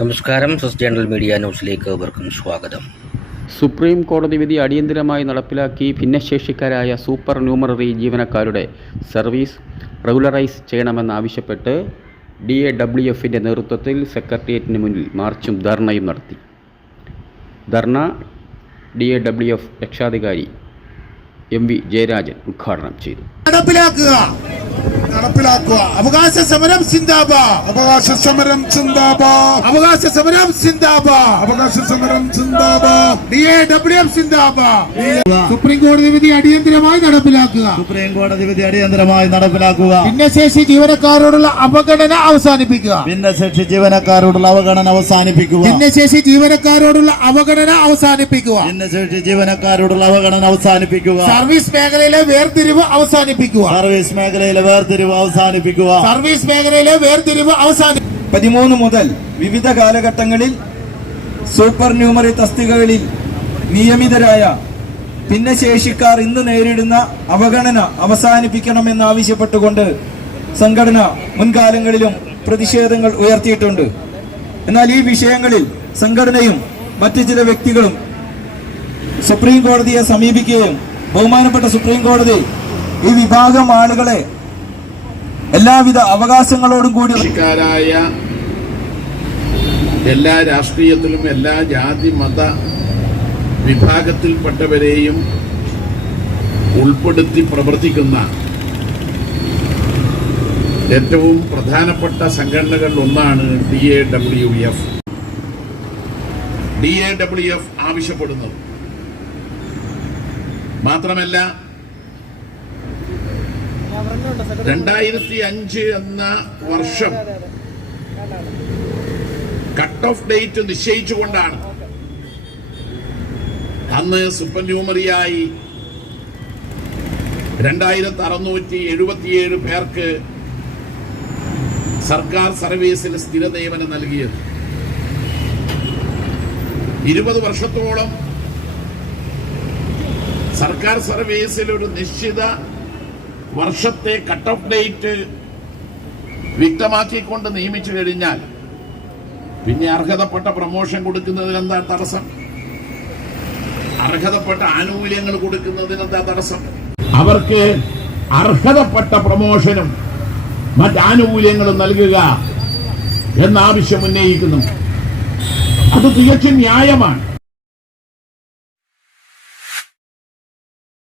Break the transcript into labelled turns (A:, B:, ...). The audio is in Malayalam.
A: നമസ്കാരം സസ് ജേണൽ മീഡിയ ന്യൂസിലേക്ക് ഏവർക്കും സ്വാഗതം.
B: സുപ്രീം കോടതി വിധി അടിയന്തിരമായി നടപ്പിലാക്കി ഭിന്നശേഷിക്കാരായ സൂപ്പർ ന്യൂമററി ജീവനക്കാരുടെ സർവീസ് റെഗുലറൈസ് ചെയ്യണമെന്നാവശ്യപ്പെട്ട് ഡി എ ഡബ്ല്യു എഫിന്റെ നേതൃത്വത്തിൽ സെക്രട്ടേറിയറ്റിന് മുന്നിൽ മാർച്ചും ധർണയും നടത്തി. ധർണ ഡി എ ഡബ്ല്യു എഫ് രക്ഷാധികാരി എം വി ജയരാജൻ ഉദ്ഘാടനം ചെയ്തു.
C: നടപ്പിലാക്കുക. നടപ്പിലാക്കുക. അവകാശ സമരം സിന്ദാബാ
D: അവകാശ സമരം ചിന്താബാ
C: അവകാശ സമരം സിന്ദാബാ
D: അവകാശ സമരം ചിന്താബാ
C: ഡി എ ഡബ്ല്യു എം സിന്ദാബാ സുപ്രീം കോടതി വിധി അടിയന്തരമായി നടപ്പിലാക്കുക.
E: സുപ്രീം കോടതി വിധി അടിയന്തരമായി നടപ്പിലാക്കുക.
C: ഭിന്നശേഷി ജീവനക്കാരോടുള്ള അവഗണന അവസാനിപ്പിക്കുക.
E: ഭിന്നശേഷി ജീവനക്കാരോടുള്ള അവഗണന അവസാനിപ്പിക്കുക.
C: ഭിന്നശേഷി ജീവനക്കാരോടുള്ള അവഗണന അവസാനിപ്പിക്കുക.
E: ഭിന്നശേഷി ജീവനക്കാരോടുള്ള അവഗണന അവസാനിപ്പിക്കുക.
C: സർവീസ് മേഖലയിലെ വേർതിരിവ് അവസാനിപ്പിക്കുക.
E: സർവീസ് മേഖലയിലെ വേർതിരിവ് അവസാനിപ്പിക്കുക
C: സർവീസ് മേഖലയിലെ വേർതിരിവ് അവസാനി
F: പതിമൂന്ന് മുതൽ വിവിധ കാലഘട്ടങ്ങളിൽ സൂപ്പർ ന്യൂമറി തസ്തികകളിൽ നിയമിതരായ ഭിന്നശേഷിക്കാർ ഇന്ന് നേരിടുന്ന അവഗണന അവസാനിപ്പിക്കണമെന്നാവശ്യപ്പെട്ടുകൊണ്ട് സംഘടന മുൻകാലങ്ങളിലും പ്രതിഷേധങ്ങൾ ഉയർത്തിയിട്ടുണ്ട്. എന്നാൽ ഈ വിഷയങ്ങളിൽ സംഘടനയും മറ്റു ചില വ്യക്തികളും സുപ്രീം കോടതിയെ സമീപിക്കുകയും ബഹുമാനപ്പെട്ട സുപ്രീം കോടതി ഈ വിഭാഗം ആളുകളെ എല്ലാവിധ അവകാശങ്ങളോടും കൂടി
D: എല്ലാ രാഷ്ട്രീയത്തിലും എല്ലാ ജാതി മത വിഭാഗത്തിൽപ്പെട്ടവരെയും ഉൾപ്പെടുത്തി പ്രവർത്തിക്കുന്ന ഏറ്റവും പ്രധാനപ്പെട്ട സംഘടനകളിൽ ഒന്നാണ് D A W F D A W F ആവശ്യപ്പെടുന്നത്. മാത്രമല്ല രണ്ടായിരത്തി അഞ്ച് എന്ന വർഷം കട്ട് ഓഫ് ഡേറ്റ് നിശ്ചയിച്ചുകൊണ്ടാണ് അന്ന് സൂപ്പർ ന്യൂമറിയായി രണ്ടായിരത്തി അറുന്നൂറ്റി എഴുപത്തിയേഴ് പേർക്ക് സർക്കാർ സർവീസിൽ സ്ഥിര നിയമനം നൽകിയത്. ഇരുപത് വർഷത്തോളം സർക്കാർ സർവീസിൽ ഒരു നിശ്ചിത വർഷത്തെ കട്ട് ഓഫ് ഡേറ്റ് വ്യക്തമാക്കിക്കൊണ്ട് നിയമിച്ചു കഴിഞ്ഞാൽ പിന്നെ അർഹതപ്പെട്ട പ്രമോഷൻ കൊടുക്കുന്നതിന് എന്താ തടസ്സം? അർഹതപ്പെട്ട ആനുകൂല്യങ്ങൾ കൊടുക്കുന്നതിന് എന്താ തടസ്സം? അവർക്ക് അർഹതപ്പെട്ട പ്രൊമോഷനും മറ്റാനുകൂല്യങ്ങളും നൽകുക എന്ന ആവശ്യം ഉന്നയിക്കുന്നു. അത് തികച്ചും ന്യായമാണ്.